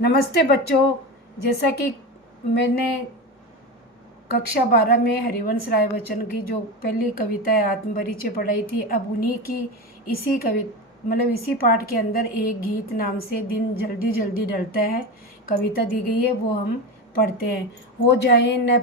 नमस्ते बच्चों। जैसा कि मैंने कक्षा 12 में हरिवंश राय बच्चन की जो पहली कविता है आत्मपरिचय पढ़ाई थी, अब उन्हीं की इसी पाठ के अंदर एक गीत नाम से दिन जल्दी जल्दी ढलता है कविता दी गई है, वो हम पढ़ते हैं। हो जाए न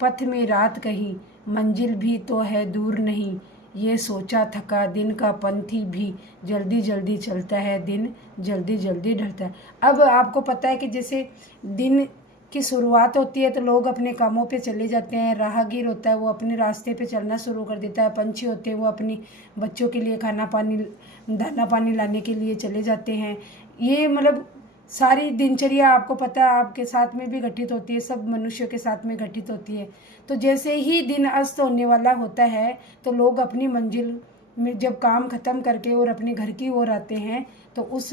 पथ में रात कहीं, मंजिल भी तो है दूर नहीं, ये सोचा थका दिन का पंथी भी, जल्दी जल्दी चलता है दिन जल्दी जल्दी ढलता है। अब आपको पता है कि जैसे दिन की शुरुआत होती है तो लोग अपने कामों पे चले जाते हैं, राहगीर होता है वो अपने रास्ते पे चलना शुरू कर देता है, पंछी होते हैं वो अपनी बच्चों के लिए दाना पानी लाने के लिए चले जाते हैं। ये सारी दिनचर्या आपको पता है आपके साथ में भी घटित होती है, सब मनुष्यों के साथ में घटित होती है। तो जैसे ही दिन अस्त होने वाला होता है तो लोग अपनी मंजिल में जब काम ख़त्म करके और अपने घर की ओर आते हैं तो उस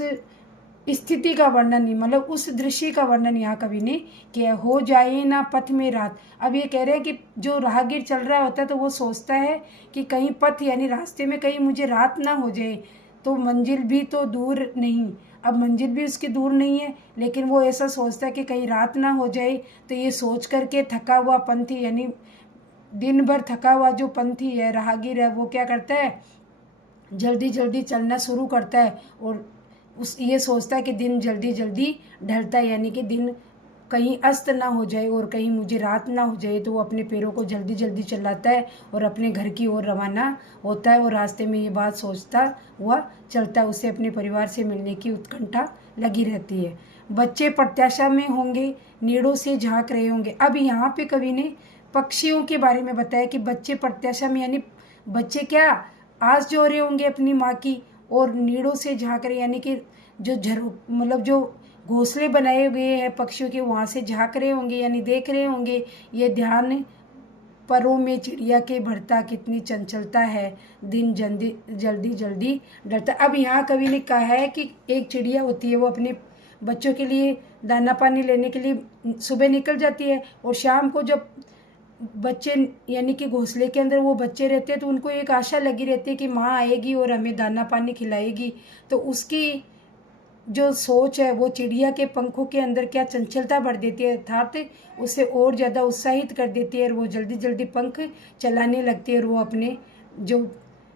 स्थिति का वर्णन नहीं, उस दृश्य का वर्णन यहाँ कवि ने किया। हो जाए ना पथ में रात। अब ये कह रहे हैं कि जो राहगीर चल रहा होता है तो वो सोचता है कि कहीं पथ यानी रास्ते में कहीं मुझे रात ना हो जाए, तो मंजिल भी तो दूर नहीं। अब मंजिल भी उसकी दूर नहीं है, लेकिन वो ऐसा सोचता है कि कहीं रात ना हो जाए। तो ये सोच करके थका हुआ पंथी यानी दिन भर थका हुआ जो पंथी है, राहगीर है, वो क्या करता है, जल्दी जल्दी चलना शुरू करता है और ये सोचता है कि दिन जल्दी जल्दी ढलता है, यानी कि दिन कहीं अस्त ना हो जाए और कहीं मुझे रात ना हो जाए। तो वो अपने पैरों को जल्दी जल्दी चलाता है और अपने घर की ओर रवाना होता है और रास्ते में ये बात सोचता हुआ चलता है। उसे अपने परिवार से मिलने की उत्कंठा लगी रहती है। बच्चे प्रत्याशा में होंगे, नीड़ों से झांक रहे होंगे। अब यहाँ पे कवि ने पक्षियों के बारे में बताया कि बच्चे प्रत्याशा में यानी बच्चे क्या आस जो रहे होंगे अपनी माँ की, और नीड़ों से झांक रहे यानी कि जो जो घोंसले बनाए हुए हैं पक्षियों के, वहाँ से झांक रहे होंगे यानी देख रहे होंगे। ये ध्यान परों में चिड़िया के भरता, कितनी चंचलता है दिन जल्दी जल्दी जल्दी डरता। अब यहाँ कवि ने कहा है कि एक चिड़िया होती है, वो अपने बच्चों के लिए दाना पानी लेने के लिए सुबह निकल जाती है और शाम को जब बच्चे यानी कि घोंसले के अंदर वो बच्चे रहते हैं तो उनको एक आशा लगी रहती है कि माँ आएगी और हमें दाना पानी खिलाएगी। तो उसकी जो सोच है वो चिड़िया के पंखों के अंदर क्या चंचलता भर देती है, अर्थात उसे और ज़्यादा उत्साहित कर देती है और वो जल्दी जल्दी पंख चलाने लगती है और वो अपने जो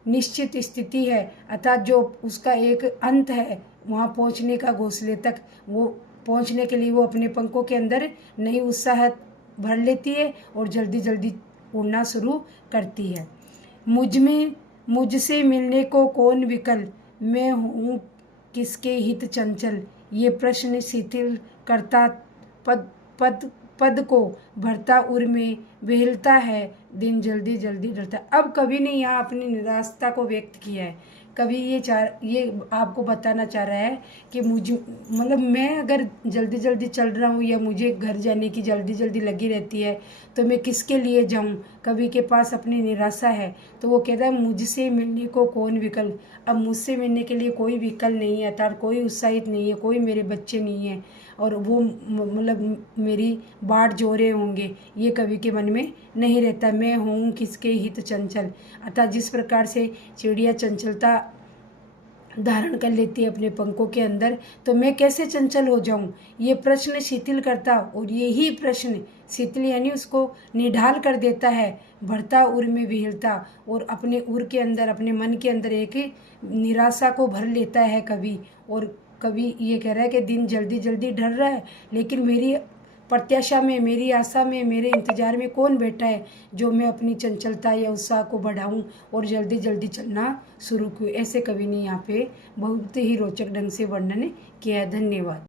निश्चित स्थिति है अर्थात जो उसका एक अंत है वहाँ पहुँचने का, घोंसले तक वो पहुँचने के लिए वो अपने पंखों के अंदर नई उत्साह भर लेती है और जल्दी जल्दी उड़ना शुरू करती है। मुझसे मिलने को कौन विकल, मैं हूँ किसके हित चंचल, ये प्रश्न शिथिल करता पद पद पद को भरता उर में बहलता है दिन जल्दी जल्दी ढलता। अब कवि ने यहाँ अपनी निराशा को व्यक्त किया है। कवि ये आपको बताना चाह रहा है कि मैं अगर जल्दी जल्दी चल रहा हूँ या मुझे घर जाने की जल्दी जल्दी लगी रहती है तो मैं किसके लिए जाऊँ। कवि के पास अपनी निराशा है तो वो कहता है मुझसे मिलने को कौन विकल्प। अब मुझसे मिलने के लिए कोई विकल्प नहीं है, अर्थात कोई उत्साहित नहीं है, कोई मेरे बच्चे नहीं हैं और वो मेरी बाट जो रहे होंगे, ये कवि के मन में नहीं रहता। मैं हूँ किसके हित चंचल, अर्थात जिस प्रकार से चिड़िया चंचलता धारण कर लेती है अपने पंखों के अंदर, तो मैं कैसे चंचल हो जाऊं, ये प्रश्न शिथिल करता और यही प्रश्न शिथिल यानी उसको निढाल कर देता है, भरता उर में विहलता, और अपने उर के अंदर अपने मन के अंदर एक निराशा को भर लेता है कवि। और कवि ये कह रहा है कि दिन जल्दी जल्दी ढल रहा है, लेकिन मेरी प्रत्याशा में, मेरी आशा में, मेरे इंतजार में कौन बैठा है जो मैं अपनी चंचलता या उत्साह को बढ़ाऊं और जल्दी जल्दी चलना शुरू करूं। ऐसे कवि ने यहाँ पे बहुत ही रोचक ढंग से वर्णन किया है। धन्यवाद।